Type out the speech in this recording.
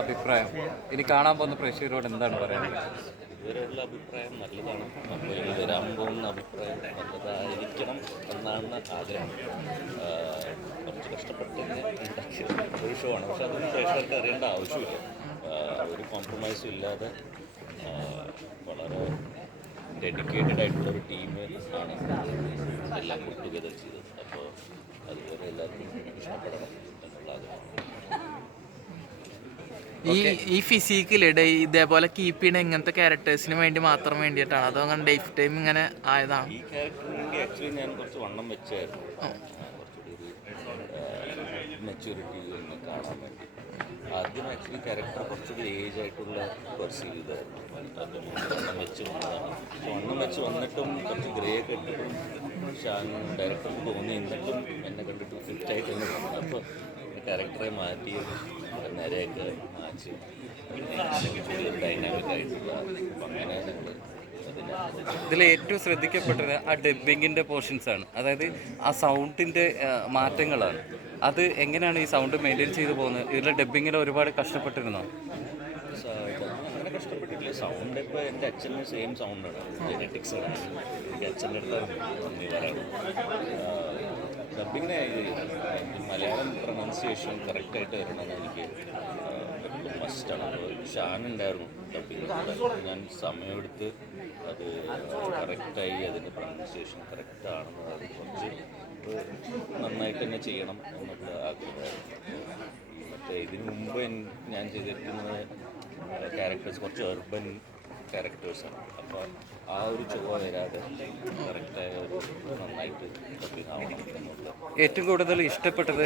അഭിപ്രായം. ഇനി കാണാൻ പോകുന്ന പ്രേക്ഷകരോട് എന്താണ് പറയുന്നത് ഇതുവരെയുള്ള അഭിപ്രായം നല്ലതാണ്. അപ്പോൾ ഇനി വരാൻ പോകുന്ന അഭിപ്രായം നല്ലതായിരിക്കണം എന്നാണ് ആഗ്രഹം. കുറച്ച് കഷ്ടപ്പെട്ട് ഉണ്ടാക്കിയ ഒരു ഷോ ആണ്. പക്ഷെ അതൊന്നും പ്രേക്ഷകർക്ക് അറിയേണ്ട ആവശ്യമില്ല. ഒരു കോംപ്രമൈസും ഇല്ലാതെ വളരെ ഡെഡിക്കേറ്റഡ് ആയിട്ടുള്ള ഒരു ടീം ആണ് എല്ലാം പുട്ട് ചെയ്തത്. അപ്പോൾ അതുപോലെ എല്ലാവർക്കും ഇഷ്ടപ്പെടണം എന്നുള്ള ആഗ്രഹം ഈ ഈ ഫിസിക്കിലിടെ ഇതേപോലെ കീപ്പ് ചെയ്യുന്ന ഇങ്ങനത്തെ ക്യാരക്ടേഴ്സിന് വേണ്ടി മാത്രം വേണ്ടിയിട്ടാണ്. അതോ അങ്ങനെ ലൈഫ് ടൈം ഇങ്ങനെ ആയതാണ്? ഈ ക്യാരക്ടറിന് വേണ്ടി ആക്ച്വലി ഞാൻ കുറച്ച് വണ്ണം വെച്ചായിരുന്നു. മെച്യൂരിറ്റി ഒന്ന് കാണാൻ വേണ്ടി. ആദ്യം ആക്ച്വലി ക്യാരക്ടർ കുറച്ചുകൂടി ഏജ് ആയിട്ടുള്ള പെർസീവ് ചെയ്തായിരുന്നു വണ്ണം വെച്ച് വന്നതാണ്. വണ്ണം വെച്ച് വന്നിട്ടും കുറച്ച് ഗ്രേ ഒക്കെ ഇട്ടിട്ടും ഷാൻ ഡയറക്ടർക്ക് തോന്നി എന്നിട്ടും എന്നെ കണ്ടിട്ട് ഫിറ്റായിട്ട് തന്നെ തോന്നി അപ്പോൾ ക്യാരക്ടറെ മാറ്റി നേരെയൊക്കെ മാച്ച് ഡൈനാമിക് ആയിട്ടുള്ള അങ്ങനെ ഞങ്ങൾ ഇതിൽ ഏറ്റവും ശ്രദ്ധിക്കപ്പെട്ടത് ആ ഡബ്ബിങ്ങിന്റെ പോർഷൻസ് ആണ്. അതായത് ആ സൗണ്ടിന്റെ മാറ്റങ്ങളാണ്. അത് എങ്ങനെയാണ് ഈ സൗണ്ട് മെയിന്റെയിൻ ചെയ്തു പോകുന്നത്? ഇതിലെ ഡബ്ബിങ്ങിൽ ഒരുപാട് കഷ്ടപ്പെട്ടിരുന്നോ? അങ്ങനെ കഷ്ടപ്പെട്ടിട്ടില്ല. സൗണ്ട് ഇപ്പോൾ എന്റെ അച്ഛന് സെയിം സൗണ്ടാണ് ജെനറ്റിക്സ് ആണ്. എനിക്ക് അച്ഛന്റെ അടുത്ത് ഡബിങ്ങിനെ മലയാളം പ്രൊണൗൺസിയേഷൻ കറക്റ്റായിട്ട് വരണമെന്ന് എനിക്ക് മസ്റ്റാണ് ഷാൻ ഉണ്ടായിരുന്നു. ഡബിങ് ഞാൻ സമയമെടുത്ത് അത് കറക്റ്റായി അതിന്റെ പ്രൊണൗൺസിയേഷൻ കറക്റ്റാണെന്ന് അത് കുറച്ച് നന്നായിട്ട് തന്നെ ചെയ്യണം എന്നുള്ള ആഗ്രഹമായിരുന്നു. മറ്റേ ഇതിനു മുമ്പ് ഞാൻ ചെയ്തിരിക്കുന്നത് ക്യാരക്ടേഴ്സ് കുറച്ച് അർബൻ ക്യാരക്ടേഴ്സാണ് അപ്പോൾ ആ ഒരു ചുവ വരാതെ കറക്റ്റായ ഒരു നന്നായിട്ട് ഏറ്റവും കൂടുതൽ ഇഷ്ടപ്പെട്ടത്